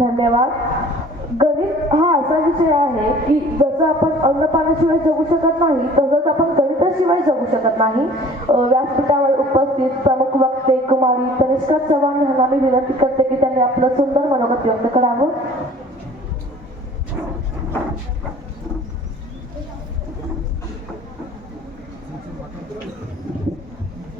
धन्यवाद. गणित हा असा विषय आहे की जसं आपण अन्नपाण्याशिवाय जगू शकत नाही तसंच आपण गणिताशिवाय जगू शकत नाही. व्यासपीठावर उपस्थित प्रमुख वक्ते कुमारी तनिष्का चव्हाण यांना मी विनंती करते की त्यांनी आपलं सुंदर मनोगत व्यक्त करावं.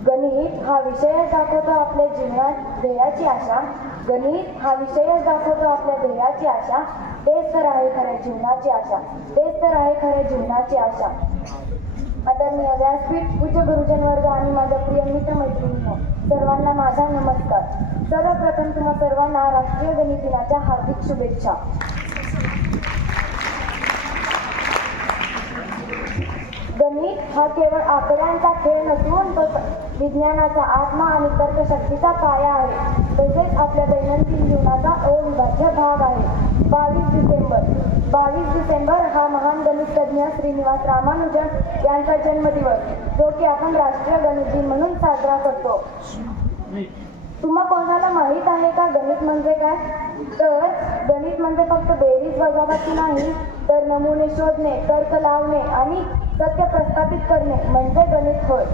गणित हा विषयच दाखवतो आपल्या जीवनात ध्येयाची आशा. गणित हा विषयच दाखवतो आपल्या ध्येयाची आशा. तेच तर आहे खऱ्या जीवनाची आशा. तेच तर आहे खऱ्या जीवनाची आशा. आदरणीय व्यासपीठ, पूज्य गुरुजन वर्ग आणि माझ्या प्रिय मित्रमैत्रिणींनो, सर्वांना माझा नमस्कार. सर्वप्रथम तुम्हा सर्वांना राष्ट्रीय गणित दिनाच्या हार्दिक शुभेच्छा. गणित हा केवळ आकड्यांचा खेळ नसून तो विज्ञानाचा आत्मा आणि तर्कशक्तीचा पाया आहे. तसेच आपल्या दैनंदिन जीवनाचा अविभाज्य भाग आहे. 22 डिसेंबर हा महान गणितज्ञ श्रीनिवास रामानुजन यांचा जन्मदिवस, जो की आपण राष्ट्रीय गणित दिन म्हणून साजरा करतो. तुम्हा कोणाला माहीत आहे का गणित म्हणजे काय? तर गणित म्हणजे फक्त बेरीज वजाबाकी नाही, तर नमुने शोधणे, तर्क लावणे आणि सत्य प्रस्थापित करणे म्हणजे गणित होय.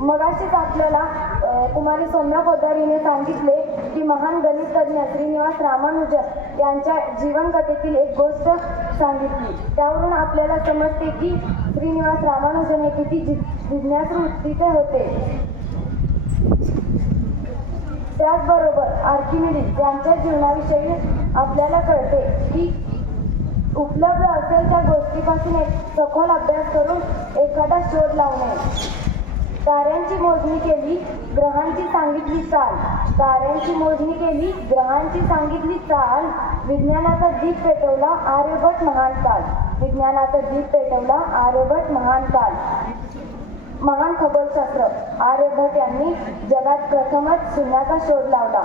मगाशीच आपल्याला कुमारी सौम्या पोद्दारीने सांगितले की महान गणितज्ञ श्रीनिवास रामानुजन यांच्या जीवनकथेतील एक गोष्ट सांगितली. त्यावरून आपल्याला समजते की श्रीनिवास रामानुजन हे किती जिज्ञासू वृत्तीचे होते. त्याचबरोबर आर्किमिडीज यांच्या जीवनाविषयी आपल्याला कळते की उपलब्ध असेल त्या गोष्टीपासून एक सखोल अभ्यास करून एखादा शोध लावणे. ताऱ्यांची मोजणी केली, ग्रहांची सांगितली चाल. ताऱ्यांची मोजणी केली, ग्रहांची सांगितली चाल. विज्ञानाचा दीप पेटवला आर्यभट महान काल. विज्ञानाचा दीप पेटवला आर्यभट महान काल. महान खगोलशास्त्र आर्यभट यांनी जगात प्रथमच शून्याचा शोध लावला.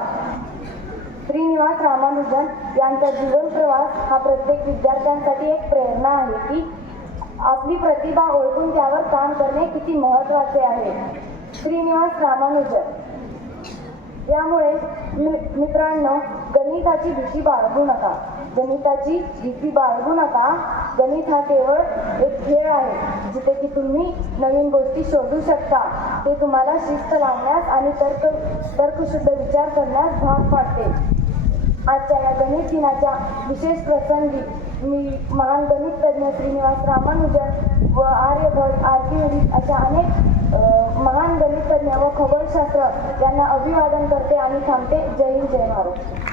श्रीनिवास रामानुजन यांचा जीवन प्रवास हा प्रत्येक विद्यार्थ्यांसाठी एक प्रेरणा आहे की आपली प्रतिभा ओळखून त्यावर काम करणे किती महत्त्वाचे आहे. श्रीनिवास रामानुजन. यामुळे मित्रांनो, गणिताची भीती बाळगू नका. गणिताची भीती बाळगू नका. गणित हा केवळ एक खेळ आहे जिथे की तुम्ही नवीन गोष्टी शोधू शकता. ते तुम्हाला शिस्त लावण्यास आणि तर्कशुद्ध विचार करण्यास भाग पाडते. आजच्या या गणित दिनाच्या विशेष प्रसंगी मी महान गणितज्ञ श्रीनिवास रामानुजन व आर्यभट, आर्किमिडीज अशा अनेक महान गणितज्ञ व खगोलशास्त्र यांना अभिवादन करते आणि थांबते. जय हिंद, जय महाराष्ट्र.